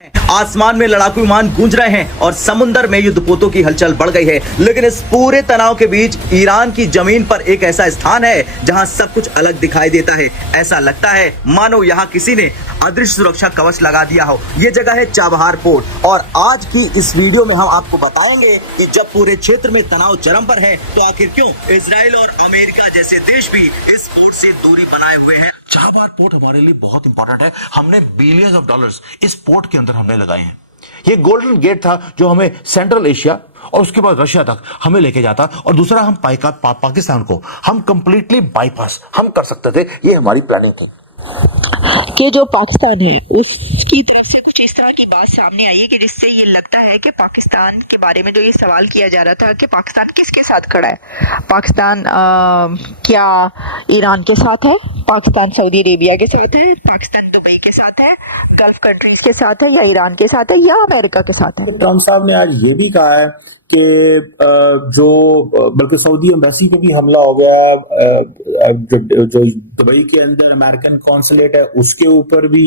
आसमान में लड़ाकू विमान गूंज रहे हैं और समुद्र में युद्धपोतों की हलचल बढ़ गई है। लेकिन इस पूरे तनाव के बीच ईरान की जमीन पर एक ऐसा स्थान है जहां सब कुछ अलग दिखाई देता है। ऐसा लगता है मानो यहां किसी ने अदृश्य सुरक्षा कवच लगा दिया हो। ये जगह है चाबहार पोर्ट और आज की इस वीडियो में हम आपको बताएंगे कि जब पूरे क्षेत्र में तनाव चरम पर है तो आखिर क्यों इजराइल और अमेरिका जैसे देश भी इस पोर्ट से दूरी बनाए हुए हैं। चाबहार पोर्ट हमारे लिए बहुत इंपॉर्टेंट है। हमने बिलियंस ऑफ डॉलर्स इस पोर्ट के अंदर हमने लगाए हैं। ये गोल्डन गेट था जो हमें सेंट्रल एशिया और उसके बाद रशिया तक हमें लेके जाता, और दूसरा हम पाकिस्तान को हम कंप्लीटली बाईपास हम कर सकते थे। ये हमारी प्लानिंग थी कि जो पाकिस्तान है उसकी तरफ से कुछ इस तरह की बात सामने आई है कि जिससे ये लगता है कि पाकिस्तान के बारे में जो ये सवाल किया जा रहा था कि पाकिस्तान किसके साथ खड़ा है। पाकिस्तान क्या ईरान के साथ है, पाकिस्तान सऊदी अरेबिया के साथ है, पाकिस्तान दुबई के साथ है, गल्फ कंट्रीज के साथ है, या ईरान के साथ है, या अमेरिका के साथ है। ट्रम्प साहब ने आज ये भी कहा है कि बल्कि सऊदी एम्बेसी पे भी हमला हो गया, जो दुबई के अंदर अमेरिकन कॉन्सुलेट है उसके ऊपर भी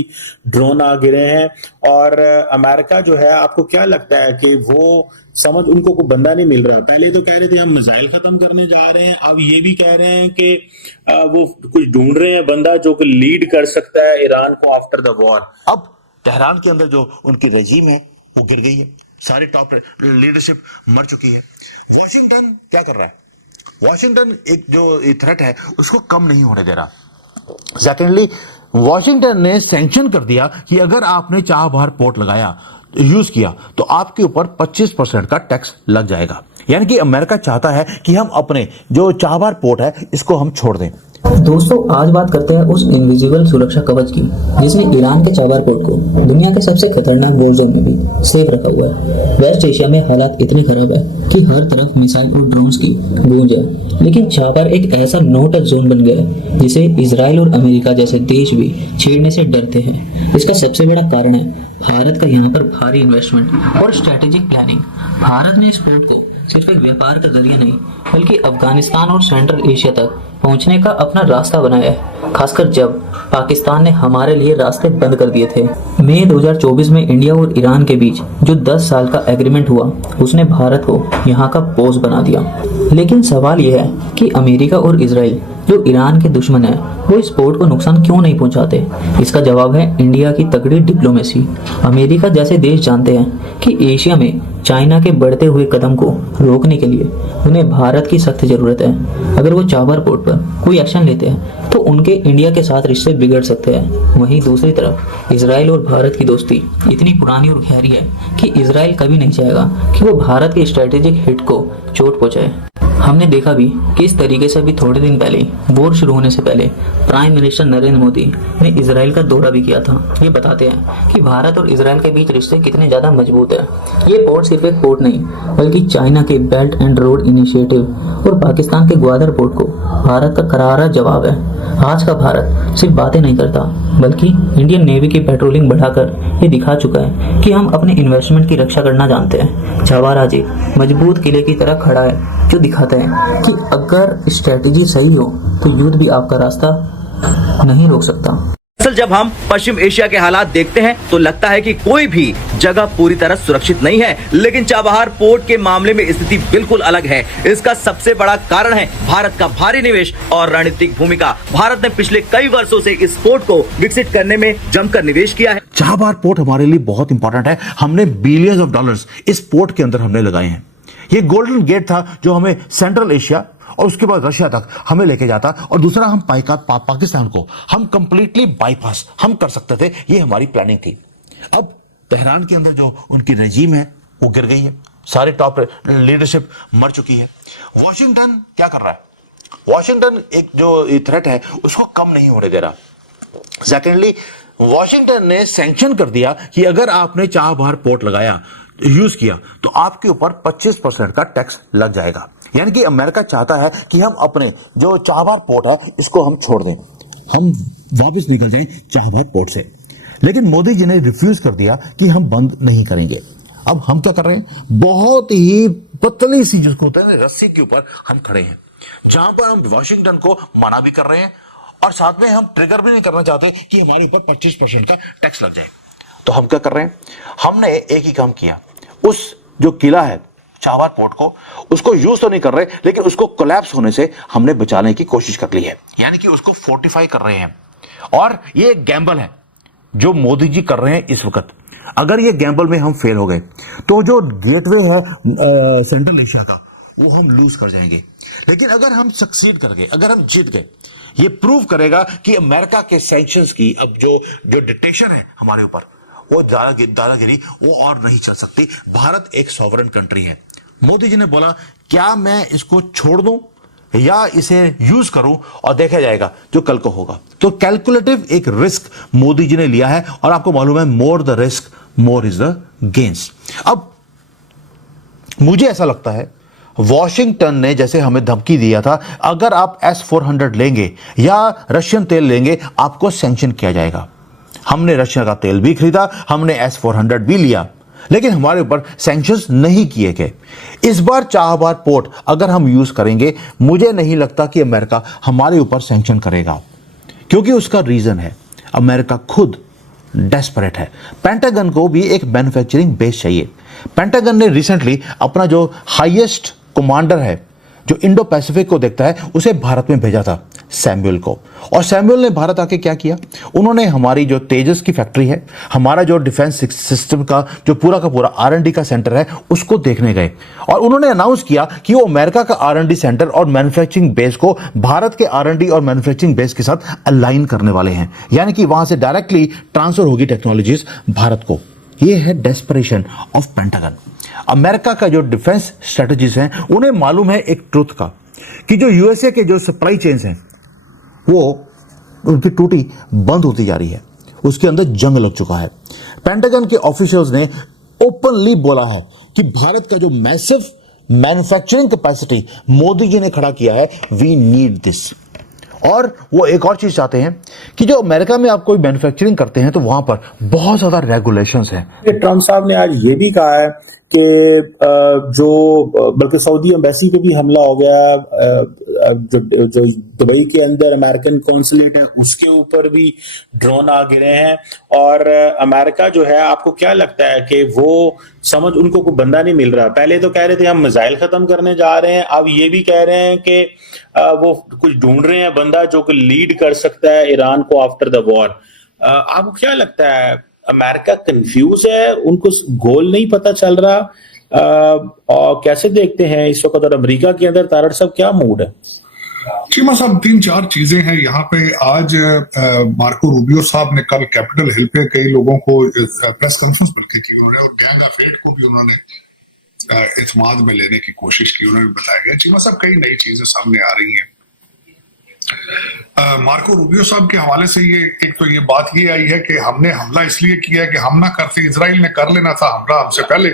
ड्रोन आ गिरे हैं। और अमेरिका जो है, आपको क्या लगता है कि वो समझ उनको कोई बंदा नहीं मिल रहा। पहले तो कह रहे थे हम मिसाइल खत्म करने जा रहे हैं, अब ये भी कह रहे हैं कि वो कुछ ढूंढ रहे हैं बंदा जो कि लीड कर सकता है ईरान को आफ्टर द वॉर। अब तेहरान के अंदर जो उनकी रेजीम है वो गिर गई है, सारी टॉप लीडरशिप मर चुकी है। वॉशिंगटन क्या कर रहा है? वॉशिंगटन एक जो थ्रेट है उसको कम नहीं होने दे रहा। सेकेंडली, वॉशिंगटन ने सैंक्शन कर दिया कि अगर आपने चाबहार पोर्ट लगाया, यूज किया, तो आपके ऊपर 25% का टैक्स लग जाएगा। यानी कि अमेरिका चाहता है कि हम अपने जो चाबहार पोर्ट है इसको हम छोड़ दें। दोस्तों, आज बात करते हैं उस इनविजिबल सुरक्षा कवच की जिसने ईरान के चाबहार पोर्ट को दुनिया के सबसे खतरनाक वॉर जोन में भी सेफ रखा हुआ है। वेस्ट एशिया में हालात इतने खराब है कि हर तरफ मिसाइल और ड्रोन्स की गूंज है, लेकिन चाबहार एक ऐसा नो टच जोन बन गया है जिसे इजराइल और अमेरिका जैसे देश भी छेड़ने से डरते हैं। इसका सबसे बड़ा कारण है भारत का यहाँ पर भारी इन्वेस्टमेंट और स्ट्रेटेजिक प्लानिंग। भारत ने इस पोर्ट को सिर्फ एक व्यापार का जरिया नहीं बल्कि अफगानिस्तान और सेंट्रल एशिया तक पहुंचने का अपना रास्ता बनाया है, खासकर जब पाकिस्तान ने हमारे लिए रास्ते बंद कर दिए थे। मई 2024 में इंडिया और ईरान के बीच जो 10 साल का एग्रीमेंट हुआ उसने भारत को यहाँ का बॉस बना दिया। लेकिन सवाल यह है कि अमेरिका और इजराइल जो ईरान के दुश्मन है वो इस पोर्ट को नुकसान क्यों नहीं पहुंचाते। इसका जवाब है इंडिया की तगड़ी डिप्लोमेसी। अमेरिका जैसे देश जानते हैं कि एशिया में चाइना के बढ़ते हुए कदम को रोकने के लिए उन्हें भारत की सख्त जरूरत है। अगर वो चाबहार पोर्ट पर कोई एक्शन लेते हैं तो उनके इंडिया के साथ रिश्ते बिगड़ सकते हैं। वहीं दूसरी तरफ इजराइल और भारत की दोस्ती इतनी पुरानी और गहरी है कि इजराइल कभी नहीं चाहेगा कि वो भारत के स्ट्रेटेजिक हिट को चोट पहुंचाए। हमने देखा भी कि इस तरीके से भी थोड़े दिन पहले वॉर शुरू होने से पहले प्राइम मिनिस्टर नरेंद्र मोदी ने इजराइल का दौरा भी किया था। ये बताते हैं कि भारत और इजराइल के बीच रिश्ते कितने ज्यादा मजबूत है। ये पोर्ट सिर्फ एक पोर्ट नहीं बल्कि चाइना के बेल्ट एंड रोड इनिशिएटिव और पाकिस्तान के ग्वादर पोर्ट को भारत का करारा जवाब है। आज का भारत सिर्फ बातें नहीं करता बल्कि इंडियन नेवी की पेट्रोलिंग बढ़ाकर ये दिखा चुका है कि हम अपने इन्वेस्टमेंट की रक्षा करना जानते हैं। चाबहार आज एक मजबूत किले की तरह खड़ा है जो दिखाता है कि अगर स्ट्रेटेजी सही हो तो युद्ध भी आपका रास्ता नहीं रोक सकता। असल जब हम पश्चिम एशिया के हालात देखते हैं तो लगता है कि कोई भी जगह पूरी तरह सुरक्षित नहीं है, लेकिन चाबहार पोर्ट के मामले में स्थिति बिल्कुल अलग है। इसका सबसे बड़ा कारण है भारत का भारी निवेश और रणनीतिक भूमिका। भारत ने पिछले कई वर्षों से इस पोर्ट को विकसित करने में जमकर निवेश किया है। चाबहार पोर्ट हमारे लिए बहुत इंपॉर्टेंट है। हमने बिलियंस ऑफ डॉलर्स इस पोर्ट के अंदर हमने लगाए हैं। ये गोल्डन गेट था जो हमें सेंट्रल एशिया और उसके बाद रशिया तक हमें लेके जाता, और दूसरा हम पाकिस्तान को हम कंप्लीटली बाईपास हम कर सकते थे। ये हमारी प्लानिंग थी। अब तेहरान के अंदर जो उनकी रेजीम है वो गिर गई है, सारी टॉप लीडरशिप मर चुकी है। वॉशिंगटन क्या कर रहा है? वॉशिंगटन एक जो थ्रेट है उसको कम नहीं होने दे रहा। सेकेंडली, वॉशिंगटन ने सैंक्शन कर दिया कि अगर आपने चाबहार पोर्ट लगाया, यूज किया, तो आपके ऊपर 25% का टैक्स लग जाएगा। यानी कि अमेरिका चाहता है कि हम अपने जो चाबहार पोर्ट है इसको हम छोड़ दें, हम वापस निकल जाएं चाबहार पोर्ट से। लेकिन मोदी जी ने रिफ्यूज कर दिया कि हम बंद नहीं करेंगे। अब हम क्या कर रहे हैं? बहुत ही पतली सी जिसको होता है रस्सी के ऊपर हम खड़े हैं, जहां पर हम वॉशिंगटन को मना भी कर रहे हैं और साथ में हम ट्रिगर भी नहीं करना चाहते कि हमारे ऊपर 25% का टैक्स लग जाए। तो हम क्या कर रहे हैं, हमने एक ही काम किया, उस जो किला है चाबार पोर्ट को, उसको यूज तो नहीं कर रहे, लेकिन उसको कोलैप्स होने से हमने बचाने की कोशिश कर ली है, यानी कि उसको फोर्टिफाई कर रहे हैं। और ये एक गैम्बल है जो मोदी जी कर रहे हैं इस वक्त। अगर ये गैम्बल में हम फेल हो गए तो जो गेटवे है सेंट्रल एशिया का, वो हम लूज कर जाएंगे। लेकिन अगर हम सक्सीड कर गए, अगर हम जीत गए, ये प्रूव करेगा कि अमेरिका के सैंक्शंस की अब जो डिक्टेशन है हमारे ऊपर, वो दादागिरी वो और नहीं चल सकती। भारत एक सॉवरेन कंट्री है। मोदी जी ने बोला क्या मैं इसको छोड़ दूं या इसे यूज करूं, और देखा जाएगा जो कल को होगा। तो कैलकुलेटिव एक रिस्क मोदी जी ने लिया है, और आपको मालूम है more the risk more is the gains. अब मुझे ऐसा लगता है वॉशिंगटन ने जैसे हमें धमकी दिया था, अगर आप S-400 लेंगे या रशियन तेल लेंगे आपको सैंक्शन किया जाएगा। हमने रशिया का तेल भी खरीदा, हमने S-400 भी लिया, लेकिन हमारे ऊपर सैंक्शंस नहीं किए गए। इस बार चाबहार पोर्ट अगर हम यूज करेंगे, मुझे नहीं लगता कि अमेरिका हमारे ऊपर सैंक्शन करेगा, क्योंकि उसका रीजन है अमेरिका खुद डेस्परेट है। पेंटागन को भी एक मैन्युफैक्चरिंग बेस चाहिए। पेंटागन ने रिसेंटली अपना जो हाईएस्ट कमांडर है जो इंडो पैसिफिक को देखता है, उसे भारत में भेजा था, सैमुअल को। और सैमुअल ने भारत आके क्या किया, उन्होंने हमारी जो तेजस की फैक्ट्री है, हमारा जो डिफेंस सिस्टम का जो पूरा का पूरा R&D का सेंटर है, उसको देखने गए। और उन्होंने अनाउंस किया कि वो अमेरिका का R&D सेंटर और मैन्युफैक्चरिंग बेस को भारत के R&D और मैन्युफैक्चरिंग बेस के साथ अलाइन करने वाले हैं, यानी कि वहां से डायरेक्टली ट्रांसफर होगी टेक्नोलॉजीज भारत को। ये है डेस्परेशन ऑफ पेंटागन। अमेरिका का जो डिफेंस स्ट्रेटजीज हैं, उन्हें मालूम है एक ट्रुथ का, कि जो यूएसए के जो सप्लाई चेन्स हैं वो उनकी टूटी बंद होती जा रही है, उसके अंदर जंग लग चुका है। पेंटागन के ऑफिशियल्स ने ओपनली बोला है कि भारत का जो massive manufacturing capacity Modi ji ने खड़ा किया है, वी नीड दिस। और वो एक और चीज चाहते हैं कि जो अमेरिका में आप कोई मैन्युफैक्चरिंग करते हैं तो वहां पर बहुत ज्यादा रेगुलेशंस हैं। ट्रंप साहब ने आज ये भी कहा है कि जो बल्कि सऊदी एम्बेसी पे भी हमला हो गया, जो दुबई के अंदर अमेरिकन कॉन्सुलेट है उसके ऊपर भी ड्रोन आ गिरे हैं। और अमेरिका जो है, आपको क्या लगता है कि वो समझ उनको कोई बंदा नहीं मिल रहा? पहले तो कह रहे थे हम मिसाइल खत्म करने जा रहे हैं, अब ये भी कह रहे हैं कि वो कुछ ढूंढ रहे हैं बंदा जो कि लीड कर सकता है ईरान को आफ्टर द वॉर। आपको क्या लगता है, अमेरिका कंफ्यूज है, उनको गोल नहीं पता चल रहा? और कैसे देखते हैं इस वक्त और अमेरिका के अंदर तारड़ साहब क्या मूड है? चीमा साहब, 3-4 चीजें हैं यहाँ पे। आज मार्को रूबियो साहब ने कल कैपिटल हिल पे कई लोगों को प्रेस कॉन्फ्रेंस बल्कि की उन्होंने, और गैंग ऑफ एट को भी उन्होंने इत्माद में लेने की कोशिश की। उन्होंने बताया गया चीमा साहब कई नई चीजें सामने आ रही हैं। मार्को रूबियो साहब के हवाले से ये एक तो ये बात ये आई है कि हमने हमला इसलिए किया कि हम ना करते, इजराइल ने कर लेना था हमला हमसे पहले,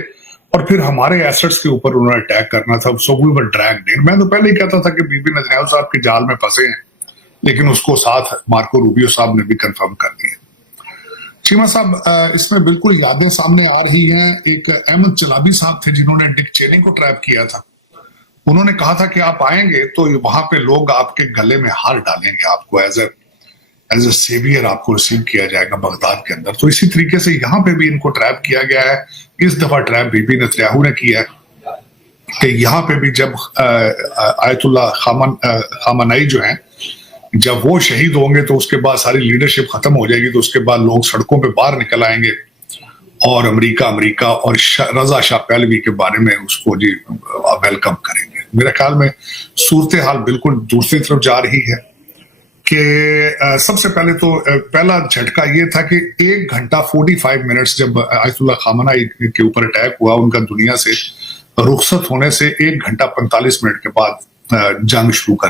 और फिर हमारे एसेट्स के ऊपर उन्होंने अटैक करना था। सो वी वर ड्रैग्ड इन। मैं तो पहले ही कहता था कि बीबी नेतन्याहू साहब के जाल में फंसे हैं, लेकिन उसको साथ मार्को रूबियो साहब ने भी कंफर्म कर दिया। चीमा साहब, इसमें बिल्कुल यादें सामने आ रही हैं। एक अहमद चलाबी साहब थे जिन्होंने डिक चेनी को ट्रैप किया था। उन्होंने कहा था कि आप आएंगे तो वहां पे लोग आपके गले में हार डालेंगे, आपको एज ए सेवियर आपको रिसीव किया जाएगा बगदाद के अंदर। तो इसी तरीके से यहाँ पे भी इनको ट्रैप किया गया है। इस दफा ट्रैप बीबी नेतन्याहू ने किया है कि यहाँ पे भी जब आयतुल्ला खामनाई जो है, जब वो शहीद होंगे तो उसके बाद सारी लीडरशिप खत्म हो जाएगी, तो उसके बाद लोग सड़कों पे बाहर निकल आएंगे और अमेरिका और रजा शाह पहलवी के बारे में उसको जी वेलकम करेंगे। मेरे ख्याल में सूरत हाल बिल्कुल दूसरी तरफ जा रही है कि सबसे पहले तो पहला झटका ये था कि 1 घंटा 45 मिनट्स जब आयतुल्ला खामनाई के ऊपर अटैक हुआ, उनका दुनिया से रुखसत होने से 1 घंटा 45 मिनट के बाद जंग शुरू कर